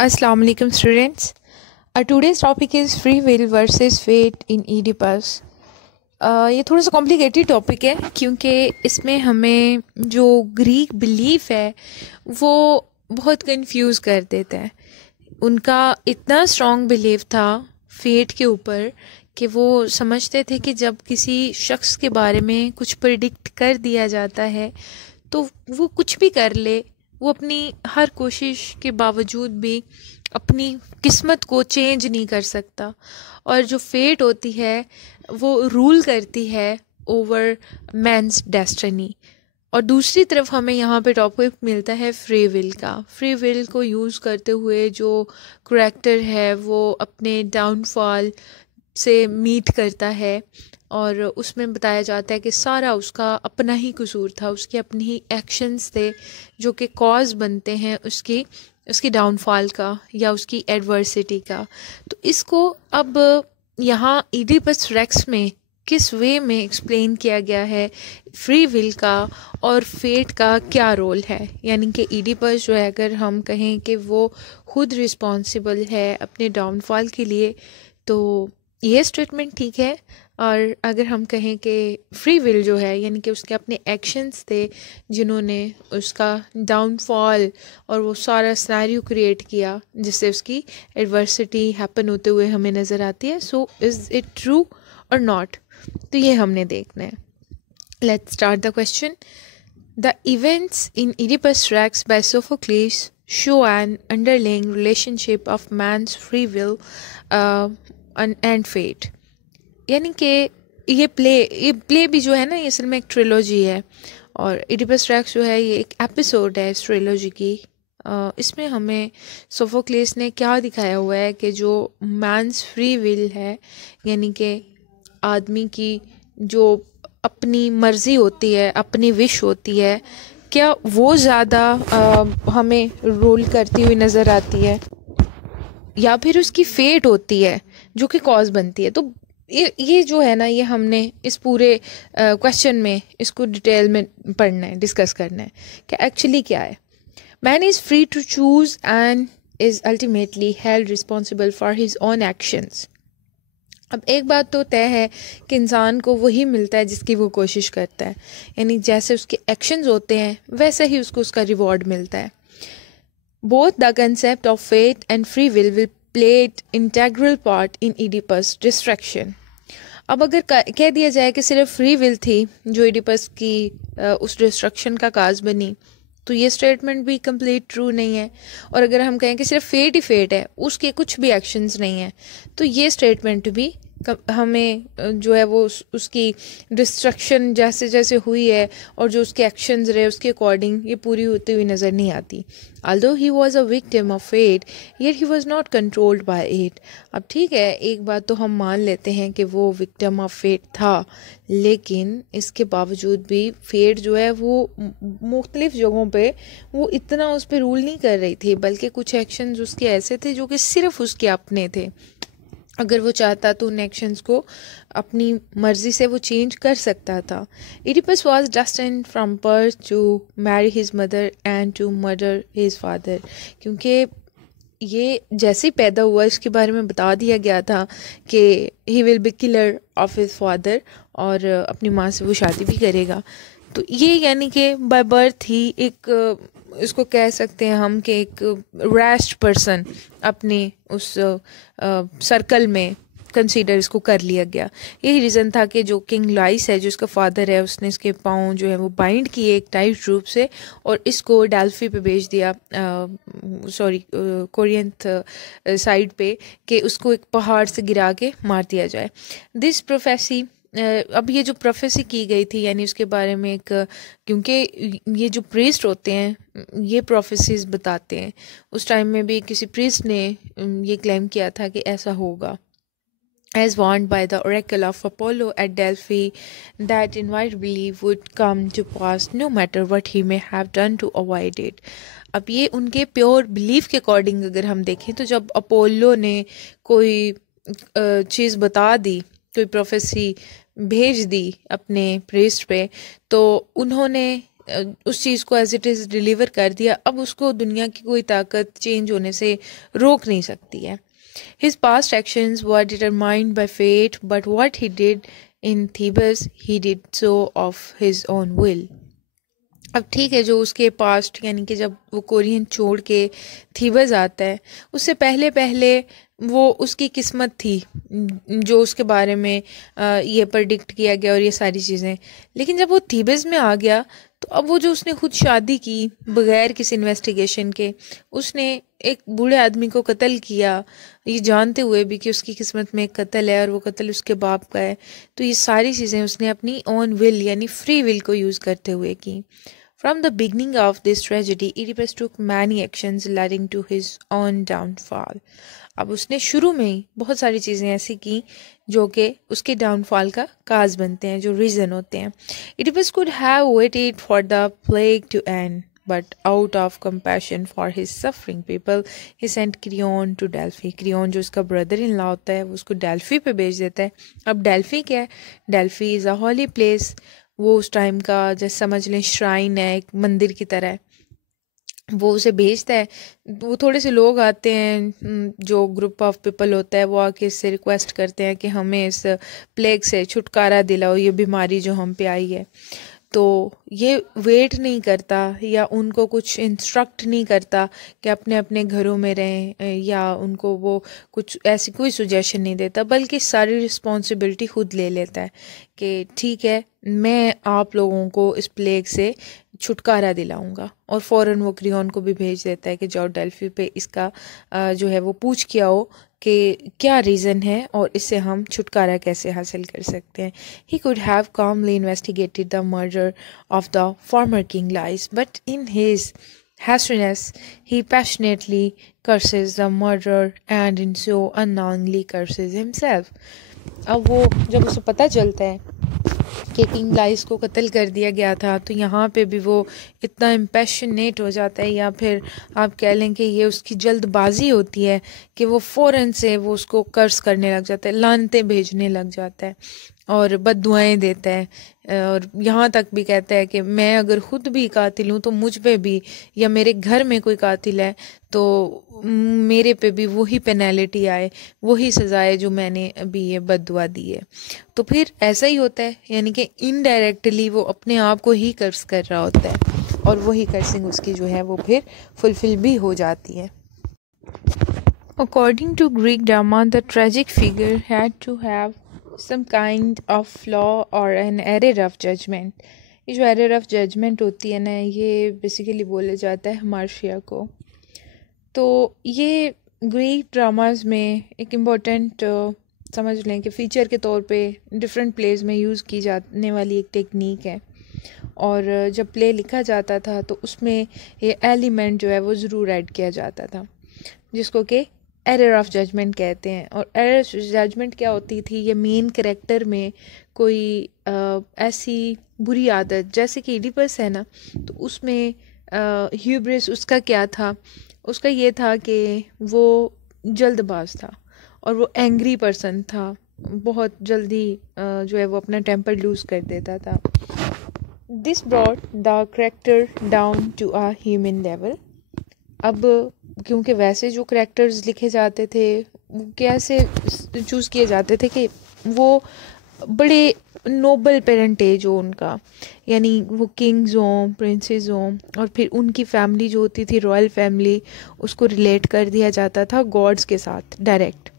Assalamu alaikum students. Today's topic is free will versus fate in Oedipus. ये थोड़ा सा complicated topic है क्योंकि इसमें हमें जो ग्रीक बिलीफ है वो बहुत कंफ्यूज कर देता है। उनका इतना स्ट्रॉन्ग बिलीफ था फेट के ऊपर कि वो समझते थे कि जब किसी शख्स के बारे में कुछ प्रिडिक्ट कर दिया जाता है तो वो कुछ भी कर ले, वो अपनी हर कोशिश के बावजूद भी अपनी किस्मत को चेंज नहीं कर सकता। और जो फेट होती है वो रूल करती है ओवर मैंस डेस्टिनी। और दूसरी तरफ हमें यहाँ पे टॉपिक मिलता है फ्री विल का। फ्री विल को यूज़ करते हुए जो करैक्टर है वो अपने डाउनफॉल से मीट करता है और उसमें बताया जाता है कि सारा उसका अपना ही कसूर था, उसके अपने ही एक्शंस थे जो कि कॉज बनते हैं उसकी डाउनफॉल का या उसकी एडवर्सिटी का। तो इसको अब यहाँ इडिपस रेक्स में किस वे में एक्सप्लेन किया गया है फ्री विल का और फेट का क्या रोल है। यानी कि इडिपस जो है, अगर हम कहें कि वो खुद रिस्पॉन्सिबल है अपने डाउनफॉल के लिए, तो ये स्टेटमेंट ठीक है। और अगर हम कहें कि फ्री विल जो है यानी कि उसके अपने एक्शंस थे जिन्होंने उसका डाउनफॉल और वो सारा सिनेरियो क्रिएट किया जिससे उसकी एडवर्सिटी हैपन होते हुए हमें नज़र आती है। So is it true or not, तो ये हमने देखना है। Let's start the question. The events in Oedipus Rex by Sophocles show an underlying relationship of man's free will and fate। यानी कि ये प्ले भी जो है ना, ये असल में एक ट्रिलॉजी है और इडिपस रेक्स जो है ये एक एपिसोड है इस ट्रिलॉजी की। इसमें हमें सोफोक्लिस ने क्या दिखाया हुआ है कि जो मैंस फ्री विल है यानी कि आदमी की जो अपनी मर्ज़ी होती है, अपनी विश होती है, क्या वो ज़्यादा हमें रोल करती हुई नज़र आती है या फिर उसकी फेट होती है जो कि कॉज बनती है। तो ये जो है ना, ये हमने इस पूरे क्वेश्चन में इसको डिटेल में पढ़ना है, डिस्कस करना है कि एक्चुअली क्या है। Man is free to choose and is ultimately held responsible for his own actions. अब एक बात तो तय है कि इंसान को वही मिलता है जिसकी वो कोशिश करता है, यानी जैसे उसके एक्शंस होते हैं वैसे ही उसको उसका रिवॉर्ड मिलता है। Both the concept of fate and free will played integral part in Oedipus' destruction। अब अगर कह दिया जाए कि सिर्फ फ्री विल थी जो इडिपस की उस डिस्ट्रक्शन का काज बनी, तो ये स्टेटमेंट भी कंप्लीट ट्रू नहीं है। और अगर हम कहें कि सिर्फ फेट ही फेट है, उसके कुछ भी एक्शंस नहीं है, तो ये स्टेटमेंट भी हमें जो है वो उसकी डिस्ट्रक्शन जैसे जैसे हुई है और जो उसके एक्शंस रहे उसके अकॉर्डिंग ये पूरी होती हुई नज़र नहीं आती। although he was a victim of fate yet he was not controlled by it। अब ठीक है, एक बात तो हम मान लेते हैं कि वो विक्टिम ऑफ फेट था, लेकिन इसके बावजूद भी फेट जो है वो मुख्तलिफ जगहों पे वो इतना उस पर रूल नहीं कर रही थी, बल्कि कुछ एक्शंस उसके ऐसे थे जो कि सिर्फ उसके अपने थे। अगर वो चाहता तो उन एक्शंस को अपनी मर्जी से वो चेंज कर सकता था। Oedipus was destined from birth to marry his mother and to murder his father. क्योंकि ये जैसे ही पैदा हुआ इसके बारे में बता दिया गया था कि he will be killer of his father और अपनी माँ से वो शादी भी करेगा। तो ये यानी कि बाय बर्थ ही एक इसको कह सकते हैं हम कि एक रैश पर्सन अपने उस सर्कल में कंसीडर इसको कर लिया गया। यही रीज़न था कि जो किंग लाइस है जो इसका फादर है, उसने इसके पाँव जो है वो बाइंड किए एक टाइट रूप से और इसको डेल्फी पे भेज दिया, कोरियंथ साइड पे, कि उसको एक पहाड़ से गिरा के मार दिया जाए। दिस प्रोफेसी अब ये जो प्रोफेसी की गई थी यानी उसके बारे में एक, क्योंकि ये जो प्रीस्ट होते हैं ये प्रोफेसीज बताते हैं, उस टाइम में भी किसी प्रीस्ट ने ये क्लेम किया था कि ऐसा होगा। As warned by the oracle of Apollo at Delphi that inevitably would come to pass no matter what he may have done to avoid it। अब ये उनके प्योर बिलीफ के अकॉर्डिंग अगर हम देखें तो जब अपोलो ने कोई चीज़ बता दी, कोई प्रोफेसी भेज दी अपने प्रीस्ट पे, तो उन्होंने उस चीज़ को एज इट इज़ डिलीवर कर दिया, अब उसको दुनिया की कोई ताकत चेंज होने से रोक नहीं सकती है. His past actions were determined by fate, but what he did in Thebes, he did so of his own will. अब ठीक है, जो उसके पास्ट यानी कि जब वो कोरियन छोड़ के थीबस आता है, उससे पहले पहले वो उसकी किस्मत थी जो उसके बारे में ये प्रेडिक्ट किया गया और ये सारी चीज़ें. लेकिन जब वो थीबस में आ गया तो अब वो जो उसने खुद शादी की बगैर किसी इन्वेस्टिगेशन के, उसने एक बूढ़े आदमी को कत्ल किया, ये जानते हुए भी कि उसकी किस्मत में एक कत्ल है और वो कत्ल उसके बाप का है. तो ये सारी चीज़ें उसने अपनी ओन विल यानी फ्री विल को यूज़ करते हुए की. From the beginning of this tragedy, Oedipus took many actions leading to his own downfall. अब उसने शुरू में ही बहुत सारी चीज़ें ऐसी की जो कि उसके डाउनफॉल का काज बनते हैं, जो रीज़न होते हैं. Oedipus could have waited for the plague to end, but out of compassion for his suffering people, he sent Creon to Delphi. Creon जो उसका ब्रदर इन लॉ होता है, वो उसको डेल्फी पे भेज देता है. अब डेल्फी क्या है? Delphi is a holy place. वो उस टाइम का जैसे समझ लें श्राइन है, एक मंदिर की तरह है. वो उसे भेजता है. वो थोड़े से लोग आते हैं, जो ग्रुप ऑफ पीपल होता है, वो आके इससे रिक्वेस्ट करते हैं कि हमें इस प्लेग से छुटकारा दिलाओ, ये बीमारी जो हम पे आई है. तो ये वेट नहीं करता या उनको कुछ इंस्ट्रक्ट नहीं करता कि अपने अपने घरों में रहें, या उनको वो कुछ ऐसी कोई सुजेशन नहीं देता, बल्कि सारी रिस्पॉन्सिबिलिटी खुद ले लेता है कि ठीक है, मैं आप लोगों को इस प्लेग से छुटकारा दिलाऊंगा. और फ़ौरन वो क्रियोन को भी भेज देता है कि जाओ डेल्फी पे इसका जो है वो पूछ के आओ कि क्या रीज़न है और इससे हम छुटकारा कैसे हासिल कर सकते हैं. He could have calmly investigated the murder of the former king Lais, but in his hastiness he passionately curses the murderer and in so unknowingly curses himself. अब वो जब उसे पता चलता है कि किंग लाइस को कत्ल कर दिया गया था, तो यहाँ पे भी वो इतना इम्पैशनेट हो जाता है, या फिर आप कह लें कि ये उसकी जल्दबाजी होती है कि वो फ़ौरन से वो उसको कर्ज करने लग जाता है, लानतें भेजने लग जाता है और बद्दुआएं देता है. और यहाँ तक भी कहता है कि मैं अगर ख़ुद भी कातिल हूँ तो मुझ पे भी, या मेरे घर में कोई कातिल है तो मेरे पे भी वही पेनल्टी आए, वही सज़ाए जो मैंने अभी ये बद्दुआ दी है. तो फिर ऐसा ही होता है, यानी कि इनडायरेक्टली वो अपने आप को ही कर्ज कर रहा होता है और वही कर्सिंग उसकी जो है वो फिर फुलफिल भी हो जाती है. According to Greek drama, the tragic figure had to have some kind of flaw or an error of judgment. ये जो error of judgment होती है ना, ये बेसिकली बोला जाता है हमार्शिया को. तो ये ग्रीक ड्रामाज में एक इम्पोर्टेंट समझ लें कि फ़ीचर के तौर पे डिफरेंट प्लेस में यूज़ की जाने वाली एक टेक्निक है. और जब प्ले लिखा जाता था तो उसमें ये एलिमेंट जो है वो ज़रूर ऐड किया जाता था, जिसको कि एरर ऑफ जजमेंट कहते हैं. और एरर ऑफ जजमेंट क्या होती थी? ये मेन कैरेक्टर में कोई ऐसी बुरी आदत, जैसे कि इडिपस है ना, तो उसमें ह्यूब्रिस उसका क्या था? उसका ये था कि वो जल्दबाज था और वो एंग्री पर्सन था, बहुत जल्दी जो है वो अपना टेम्पर लूज़ कर देता था. This brought the character down to a human level. अब क्योंकि वैसे जो करेक्टर्स लिखे जाते थे वो कैसे चूज़ किए जाते थे कि वो बड़े नोबल पेरेंटेज हो उनका, यानी वो किंग्स हों, प्रिंसेस हों, और फिर उनकी फैमिली जो होती थी रॉयल फैमिली, उसको रिलेट कर दिया जाता था गॉड्स के साथ डायरेक्ट.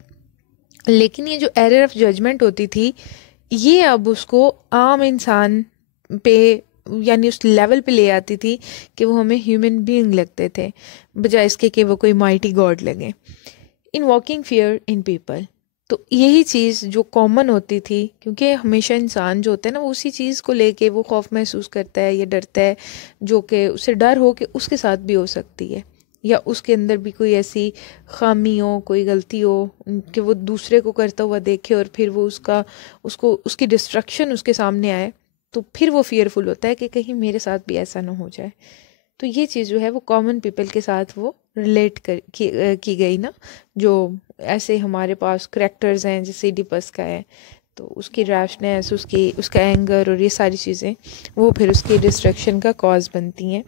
लेकिन ये जो एरर ऑफ जजमेंट होती थी, ये अब उसको आम इंसान पे यानी उस लेवल पे ले आती थी कि वो हमें ह्यूमन बीइंग लगते थे, बजाय इसके कि वो कोई माइटी गॉड लगे. In walking fear in people, तो यही चीज़ जो कॉमन होती थी, क्योंकि हमेशा इंसान जो होता है ना, वो उसी चीज़ को लेके वो खौफ महसूस करता है या डरता है, जो कि उसे डर हो कि उसके साथ भी हो सकती है, या उसके अंदर भी कोई ऐसी खामी हो, कोई गलती हो कि वो दूसरे को करता हुआ देखे और फिर वो उसकी डिस्ट्रक्शन उसके सामने आए, तो फिर वो फियरफुल होता है कि कहीं मेरे साथ भी ऐसा ना हो जाए. तो ये चीज़ जो है वो कॉमन पीपल के साथ वो रिलेट की गई ना, जो ऐसे हमारे पास करैक्टर्स हैं जैसे इडिपस का है, तो उसकी रैशनेस, उसका एंगर और ये सारी चीज़ें वो फिर उसकी डिस्ट्रक्शन का कॉज बनती हैं।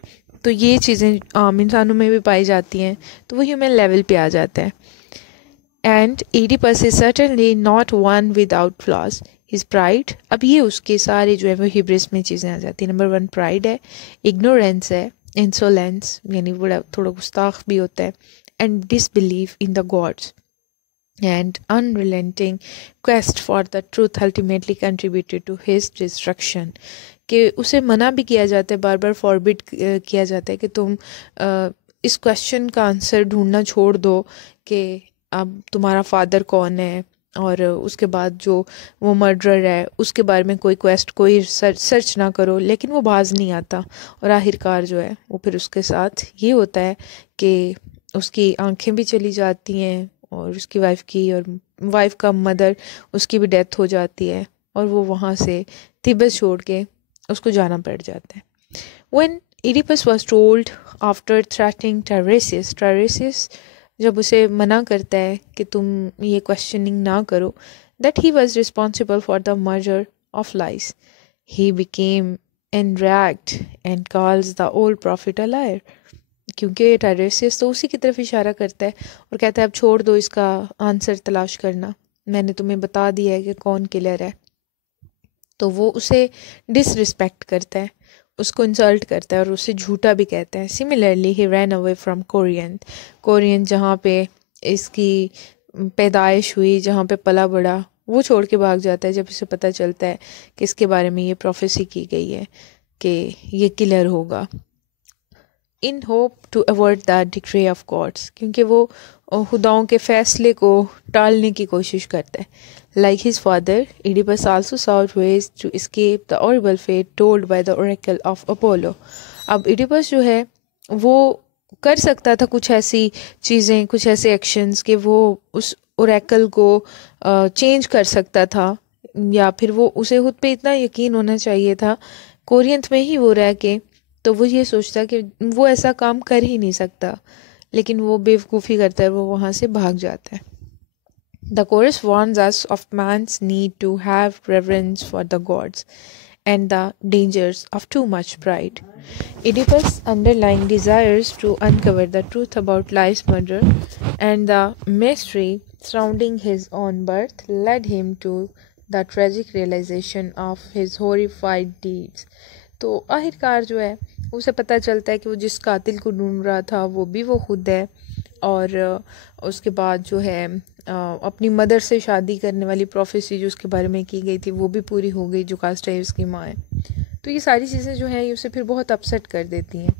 तो ये चीज़ें आम इंसानों में भी पाई जाती हैं, तो वो ह्यूमन लेवल पे आ जाता है। And Oedipus is certainly not one without flaws. His pride, अब ये उसके सारे जो है वो हिब्रिस में चीज़ें आ जाती हैं। नंबर 1 प्राइड है, इग्नोरेंस है, इंसोलेंस यानी बड़ा थोड़ा गुस्ताख भी होता है, and disbelieve in the gods and unrelenting quest for the truth ultimately contributed to his destruction. कि उसे मना भी किया जाता है, बार बार फॉरबिड किया जाता है कि तुम इस क्वेश्चन का आंसर ढूंढना छोड़ दो कि अब तुम्हारा फादर कौन है, और उसके बाद जो वो मर्डरर है उसके बारे में कोई सर्च ना करो। लेकिन वो बाज नहीं आता, और आखिरकार जो है वो फिर उसके साथ ये होता है कि उसकी आंखें भी चली जाती हैं, और उसकी वाइफ का मदर उसकी भी डेथ हो जाती है, और वो वहाँ से तिब्बत छोड़ के उसको जाना पड़ जाता है। When Oedipus was told after threatening Tiresias जब उसे मना करता है कि तुम ये क्वेश्चनिंग ना करो, that he was responsible for the murder of lies, he became enraged and calls the old prophet a liar. क्योंकि टायरेसियस तो उसी की तरफ इशारा करता है और कहता है अब छोड़ दो इसका आंसर तलाश करना, मैंने तुम्हें बता दिया है कि कौन किलर है। तो वो उसे डिसरिस्पेक्ट करता है, उसको इंसल्ट करता है और उसे झूठा भी कहता है। Similarly he ran away from Korean जहाँ पे इसकी पैदाइश हुई, जहाँ पे पला बड़ा, वो छोड़ के भाग जाता है जब इसे पता चलता है कि इसके बारे में ये प्रोफेसी की गई है कि ये किलर होगा। In hope to avoid the decree of gods, क्योंकि वो खुदाओं के फैसले को टालने की कोशिश करता है। Like his father, Oedipus also sought ways to escape the horrible fate told by the oracle of Apollo. अब Oedipus जो है वो कर सकता था कुछ ऐसी चीज़ें, कुछ ऐसे एक्शंस कि वो उस ओरेकल को चेंज कर सकता था, या फिर वो उसे खुद पे इतना यकीन होना चाहिए था कोरियंथ में ही वो रह के, तो वो ये सोचता कि वो ऐसा काम कर ही नहीं सकता, लेकिन वो बेवकूफ़ी करता है, वो वहाँ से भाग जाता है। The chorus warns us of man's need to have reverence for the gods and the dangers of too much pride. Oedipus' underlying desires to uncover the truth about life's murder and the mystery surrounding his own birth led him to the tragic realization of his horrified deeds. तो आखिरकार जो है उसे पता चलता है कि वो जिस कातिल को ढूंढ रहा था वो भी वो खुद है, और उसके बाद जो है अपनी मदर से शादी करने वाली प्रोफेसी जो उसके बारे में की गई थी वो भी पूरी हो गई, जो कास्टा उसकी माँ है। तो ये सारी चीज़ें जो हैं ये उसे फिर बहुत अपसेट कर देती हैं।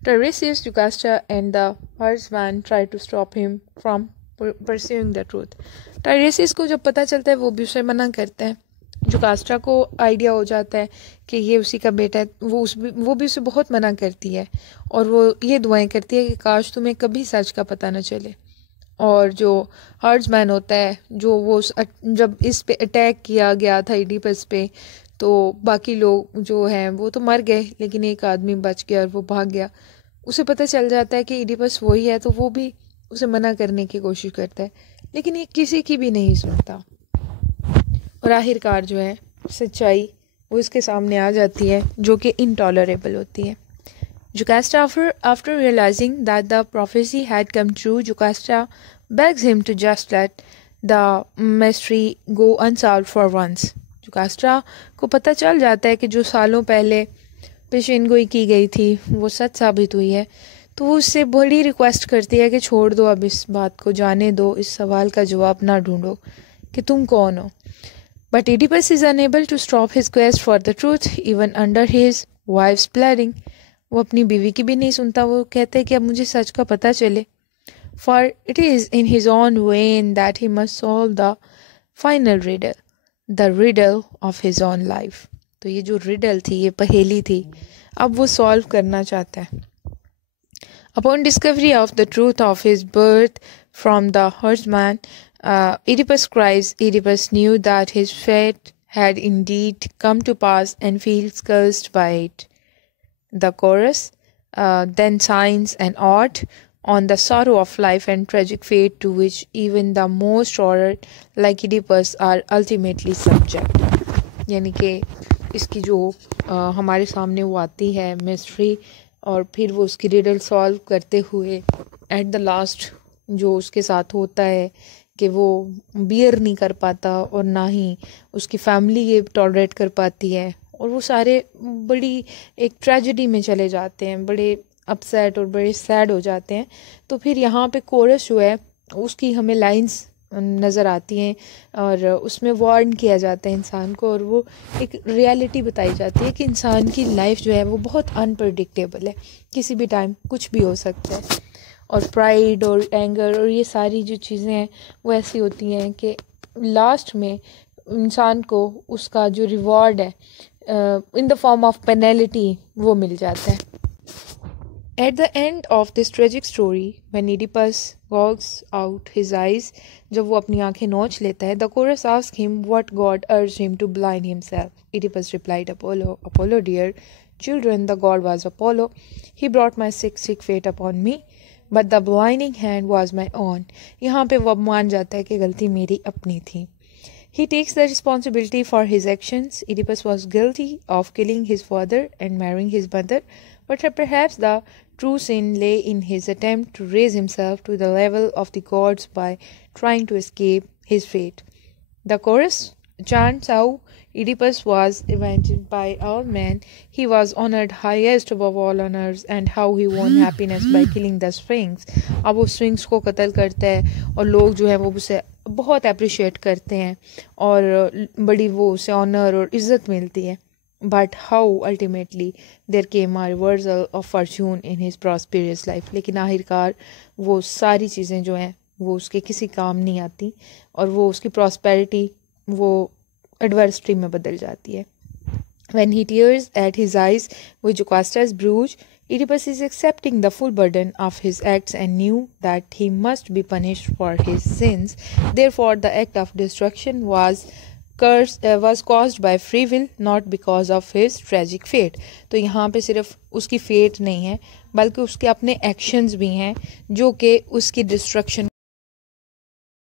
Tiresias, Jocasta and the herdsman try to stop him from pursuing the truth. Tiresias को जब पता चलता है वो भी उसे मना करता है। जोकास्टा को आइडिया हो जाता है कि ये उसी का बेटा है, वो भी उसे बहुत मना करती है, और वो ये दुआएं करती है कि काश तुम्हें कभी सच का पता न चले। और जो हर्ड्समैन होता है, जो वो जब इस पे अटैक किया गया था Oedipus पे, तो बाकी लोग जो हैं वो तो मर गए, लेकिन एक आदमी बच गया और वो भाग गया। उसे पता चल जाता है कि Oedipus वही है, तो वो भी उसे मना करने की कोशिश करता है, लेकिन ये किसी की भी नहीं सुनता। और आखिरकार जो है सच्चाई वो इसके सामने आ जाती है, जो कि इंटॉलरेबल होती है। Jocasta, after realizing that the prophecy had come true, Jocasta begs him to just let the mystery go unsolved for once. Jocasta को पता चल जाता है कि जो सालों पहले पेशेनगोई की गई थी वो सच साबित हुई है, तो वो उससे बड़ी रिक्वेस्ट करती है कि छोड़ दो, अब इस बात को जाने दो, इस सवाल का जवाब ना ढूंढो कि तुम कौन हो। But Oedipus is unable to stop his quest for the truth even under his wife's pleading. वो अपनी बीवी की भी नहीं सुनता, वो कहते हैं कि अब मुझे सच का पता चले। For it is in his own vein that he must solve the final riddle, the riddle of his own life. तो ये जो riddle थी, ये पहेली थी, अब वो solve करना चाहता है। Upon discovery of the truth of his birth from the herdsman, Oedipus cries. Oedipus knew that his fate had indeed come to pass and feels cursed by it. The chorus then signs an oath on the sorrow of life and tragic fate to which even the most horrid like Oedipus are ultimately subject। यानी कि इसकी जो हमारे सामने वो आती है mystery, और फिर वो उसकी रिडल सॉल्व करते हुए एट द लास्ट जो उसके साथ होता है कि वो बियर नहीं कर पाता और ना ही उसकी फैमिली ये टॉलरेट कर पाती है, और वो सारे बड़ी एक ट्रेजेडी में चले जाते हैं, बड़े अपसेट और बड़े सैड हो जाते हैं। तो फिर यहाँ पे कोरस जो है उसकी हमें लाइंस नज़र आती हैं और उसमें वार्न किया जाता है इंसान को, और वो एक रियलिटी बताई जाती है कि इंसान की लाइफ जो है वो बहुत अनप्रडिक्टेबल है, किसी भी टाइम कुछ भी हो सकता है। और प्राइड और एंगर और ये सारी जो चीज़ें हैं वो ऐसी होती हैं कि लास्ट में इंसान को उसका जो रिवॉर्ड है in the form of penalty वो मिल जाता है। At the end of this tragic story, when Oedipus gogs out his eyes, जब वो अपनी आंखें नोच लेता है, the chorus asks him what god urged him to blind himself. Oedipus replied, Apollo. Apollo, dear children, the god was Apollo. He brought my sick fate upon me, but the blinding hand was my own. यहाँ पे वो अब मान जाता है कि गलती मेरी अपनी थी। He takes the responsibility for his actions. Oedipus was guilty of killing his father and marrying his mother, but perhaps the true sin lay in his attempt to raise himself to the level of the gods by trying to escape his fate. The chorus chants how Oedipus was avenged by all men. He was honored highest above all honors, and how he won happiness by killing the Sphinx. अब वो swings को कत्ल करता है और लोग जो है वो उसे बहुत अप्रिशिएट करते हैं और बड़ी वो उसे ऑनर और इज़्ज़त मिलती है। But how ultimately there came a reversal of fortune in his prosperous life. लेकिन आखिरकार वो सारी चीज़ें जो हैं वो उसके किसी काम नहीं आती और वो उसकी प्रॉस्पेरिटी वो एडवर्सिटी में बदल जाती है। When he tears at his eyes with Jocasta's bruise, Oedipus is accepting the full burden of his acts and knew that he must be punished for his sins. Therefore, the act of destruction was caused by free will, not because of his tragic fate. तो यहाँ पे सिर्फ उसकी fate नहीं है बल्कि उसके अपने एक्शंस भी हैं जो कि उसकी डिस्ट्रक्शन